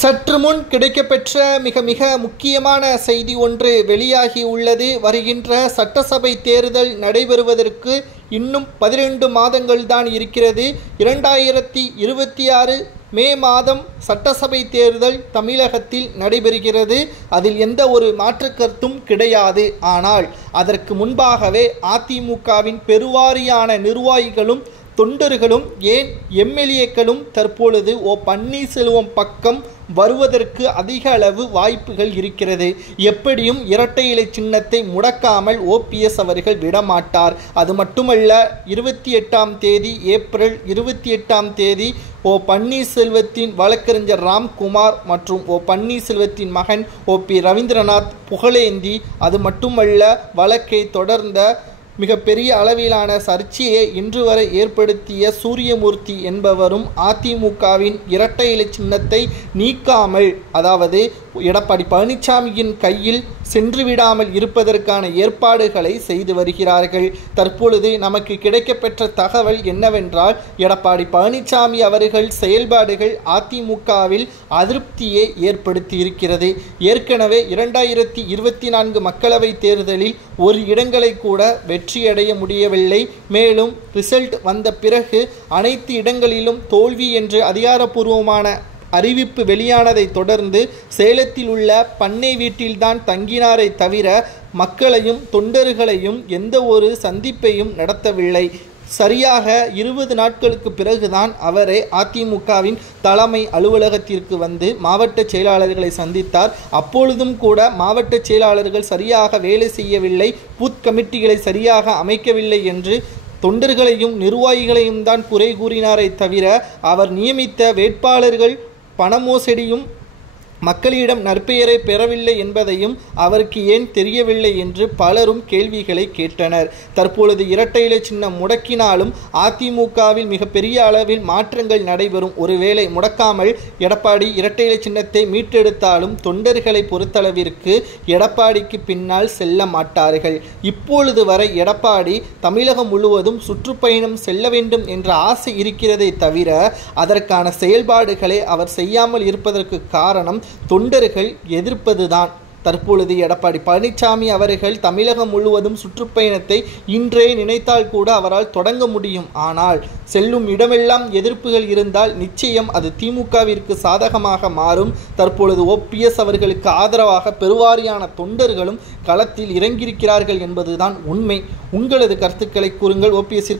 சற்று முன் கிடைக்கப்பெற்ற மிக முக்கியமான செய்தி ஒன்று வெளியாகி உள்ளது. வருகின்ற சட்டசபை தேர்தல் நடைபெறுவதற்கு இன்னும் 12 மாதங்கள் தான் இருக்கிறது. 2026 மே மாதம் சட்டசபை தேர்தல் தமிழகத்தில் நடைபெறுகிறது. அதில் எந்த ஒரு மாற்று கருத்தும் கிடையாது. ஆனால் அதற்கு முன்பாகவே அதிமுகவின் பெருவாரியான நிர்வாகிகளும் தொண்டர்களும் ஏன் எம்எல்ஏக்களும் தற்பொழுது பன்னீர்செல்வம் பக்கம் வருவதற்கு அதிக அளவு வாய்ப்புகள் இருக்கிறது. எப்படியும் இரட்டை இலை சின்னத்தை முடக்காமல் OPS அவர்கள் விடமாட்டார். அது மட்டுமல்ல, 28ஆம் தேதி ஏப்ரல் 28ஆம் தேதி பன்னீர்செல்வத்தின் வழக்கறிஞர் ராம்குமார் மற்றும் பன்னீர்செல்வத்தின் மகன் OP ரவீந்திரநாத் புகழேந்தி, அது மட்டுமல்ல வழக்கை தொடர்ந்த மிகப்பெரிய அளவிலான சர்ச்சையை இன்று வரை ஏற்படுத்திய சூரியமூர்த்தி என்பவரும் அதிமுகவின் இரட்டை இலை சின்னத்தை நீக்காமல், அதாவது எடப்பாடி பழனிசாமியின் கையில் சென்றுவிடாமல் இருப்பதற்கான ஏற்பாடுகளை செய்து வருகிறார்கள். தற்பொழுது நமக்கு கிடைக்கப்பெற்ற தகவல் என்னவென்றால், எடப்பாடி பழனிசாமி அவர்கள் செயல்பாடுகள் அதிமுகவில் அதிருப்தியை ஏற்படுத்தி இருக்கிறது. ஏற்கனவே 2024 மக்களவை தேர்தலில் ஒரு இடங்களை கூட வெற்றியடைய முடியவில்லை. மேலும் ரிசல்ட் வந்த பிறகு அனைத்து இடங்களிலும் தோல்வி என்று அதிகாரப்பூர்வமான அறிவிப்பு வெளியானதை தொடர்ந்து சேலத்தில் உள்ள பண்ணை வீட்டில்தான் தங்கினாரை தவிர மக்களையும் தொண்டர்களையும் எந்த ஒரு சந்திப்பையும் நடத்தவில்லை. சரியாக 20 நாட்களுக்கு பிறகுதான் அவரே அதிமுகவின் தலைமை அலுவலகத்திற்கு வந்து மாவட்ட செயலாளர்களை சந்தித்தார். அப்பொழுதும் கூட மாவட்ட செயலாளர்கள் சரியாக வேலை செய்யவில்லை, பூத் கமிட்டிகளை சரியாக அமைக்கவில்லை என்று தொண்டர்களையும் நிர்வாகிகளையும் தான் குறை கூறினாரை தவிர அவர் நியமித்த வேட்பாளர்கள் பண மோசடியும் மக்களிடம் நற்பெயரை பெறவில்லை என்பதையும் அவருக்கு ஏன் தெரியவில்லை என்று பலரும் கேள்விகளை கேட்டனர். தற்பொழுது இரட்டை இலை சின்னம் முடக்கினாலும் அதிமுகவில் மிகப்பெரிய அளவில் மாற்றங்கள் நடைபெறும். ஒருவேளை முடக்காமல் எடப்பாடி இரட்டை இலை சின்னத்தை மீட்டெடுத்தாலும் தொண்டர்களை பொறுத்தளவிற்கு எடப்பாடிக்கு பின்னால் செல்ல மாட்டார்கள். இப்பொழுது வரை எடப்பாடி தமிழகம் முழுவதும் சுற்றுப்பயணம் செல்ல வேண்டும் என்ற ஆசை இருக்கிறதே தவிர அதற்கான செயல்பாடுகளை அவர் செய்யாமல் இருப்பதற்கு காரணம் தொண்டர்கள் எதிர்ப்பதுதான். தற்பொழுது எடப்பாடி பழனிசாமி அவர்கள் தமிழகம் முழுவதும் சுற்றுப்பயணத்தை இன்றே நினைத்தால் கூட அவரால் தொடங்க முடியும். ஆனால் செல்லும் இடமெல்லாம் எதிர்ப்புகள் இருந்தால் நிச்சயம் அது திமுகவிற்கு சாதகமாக மாறும். தற்பொழுது OPS அவர்களுக்கு ஆதரவாக பெருவாரியான தொண்டர்களும் களத்தில் இறங்கியிருக்கிறார்கள் என்பதுதான் உண்மை. உங்களது கருத்துக்களை கூறுங்கள். OPS